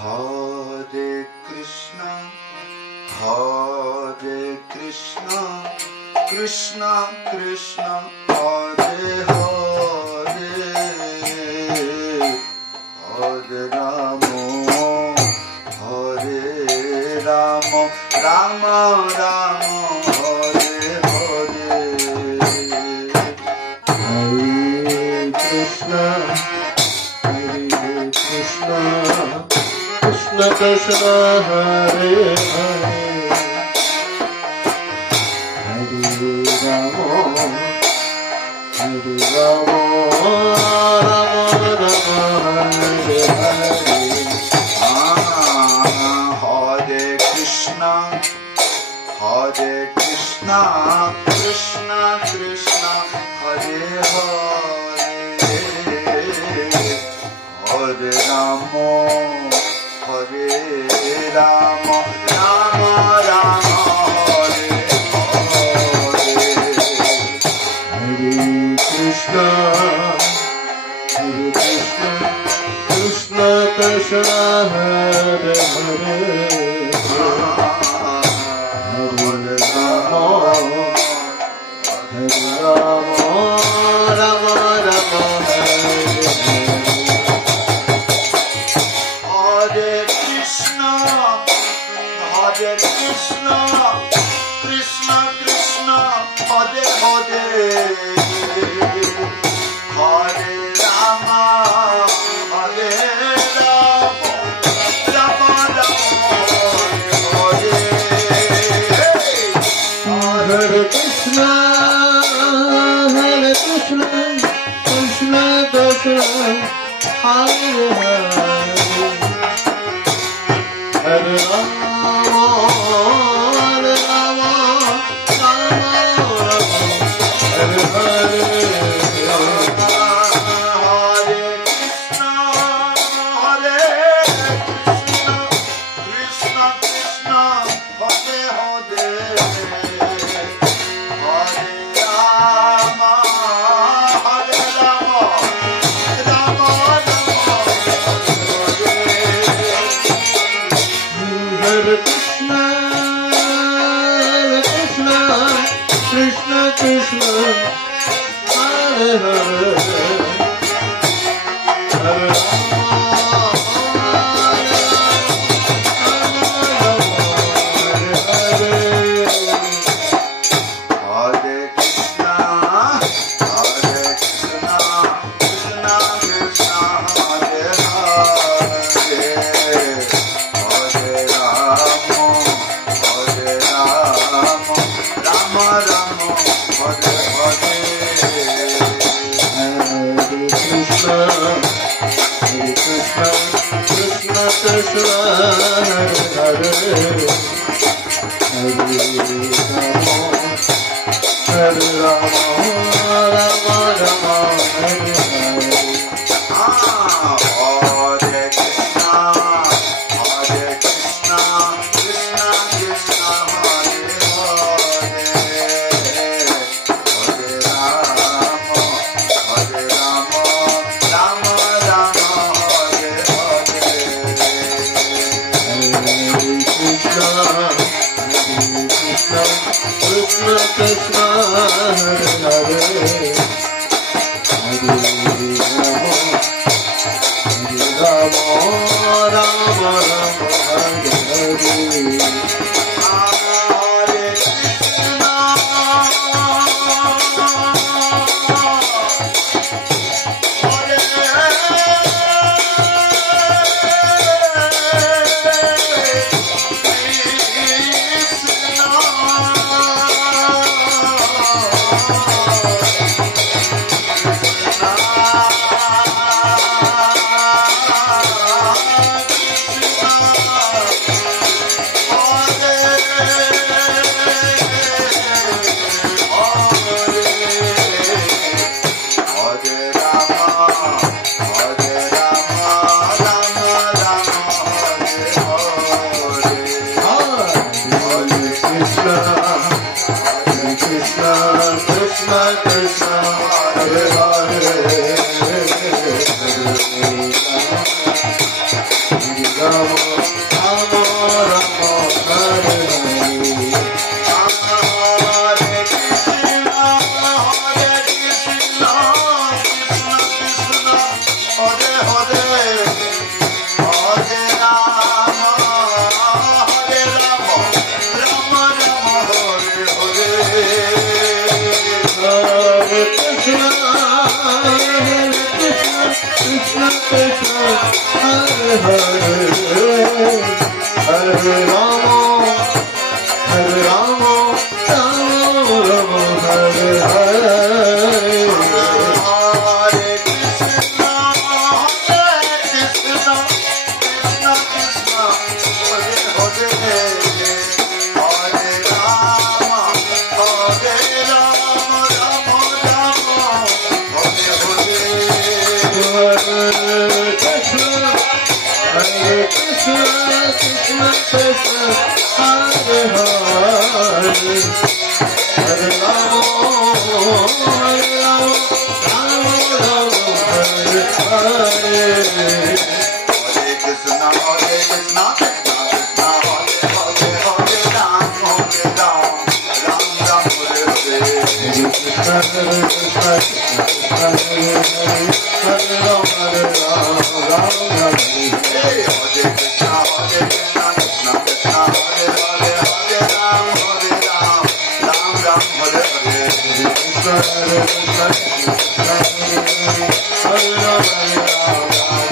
Hare Krishna, Hare Krishna, Krishna Krishna, Hare Hare, Hare Rama, Hare Rama, Rama Rama, Hare Hare. Hare Krishna, Hare Krishna, Krishna Krishna, Hare Hare, Hare Rama, Hare Rama, Rama Rama, Hare Hare. Hare Krishna, Hare Krishna, Krishna Krishna, Hare Hare, Hare Rama, Hare Rama, Rama Rama, Hare Hare. Hare Krishna, Hare Krishna, Krishna Krishna, Hare Hare, Hare Rama, Hare Rama, Rama Rama, Hare Hare. Hare Krishna, Hare Krishna, Krishna Krishna, Hare Hare, Hare Rama, Hare Rama, Rama Rama, Hare Hare. Hare Krishna, Hare Krishna, Krishna Krishna, Hare Hare, Hare Rama, Hare Rama, Rama Rama, Hare Hare. Hare Krishna, Hare Krishna, Krishna Krishna, Hare Hare, Hare Rama, Hare Rama, Rama Rama, Hare Krishna, Hare Krishna, Krishna Krishna, Hare Hare, Hare Hare Hare Hare Rama Hare Rama Rama Rama Hare Hare Hare Krishna, Krishna Krishna, Hare Hare, Hare Rama, Hare Rama, Rama Rama, Hare Hare. Hare Krishna, Krishna Krishna, Hare Hare, Ram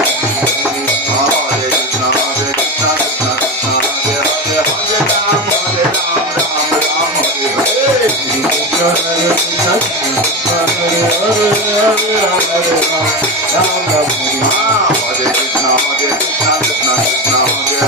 Ram, Hare Hare. Hare Krishna, Krishna Krishna, Hare Hare, Hare Rama, Ram Ram, Hare Ram Ram, Hare Krishna, Krishna Krishna,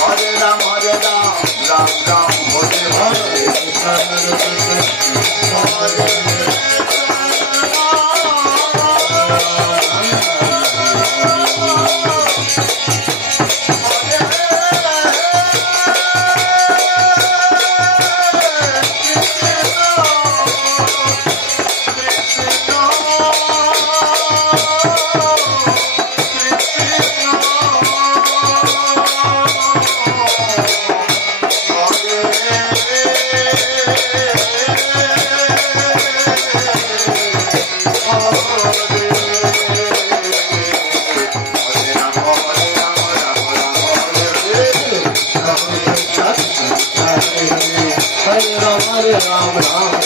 Hare Hare, Hare Rama, Rama Rama, Hare Hare.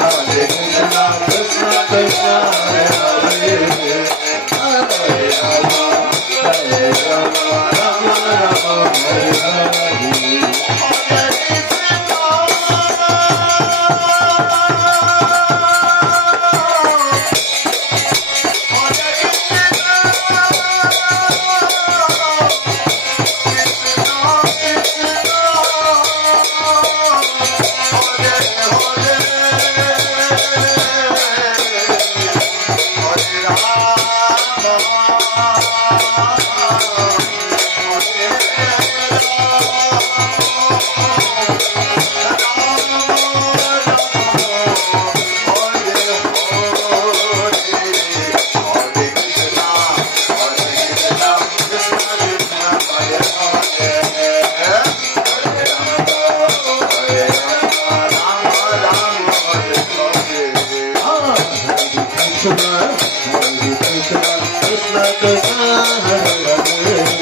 Hare Krishna, Krishna Krishna, Hare Hare, Hare Rama, Rama Rama, Hare Hare. Krishna, Krishna, Krishna Krishna, Hare Hare.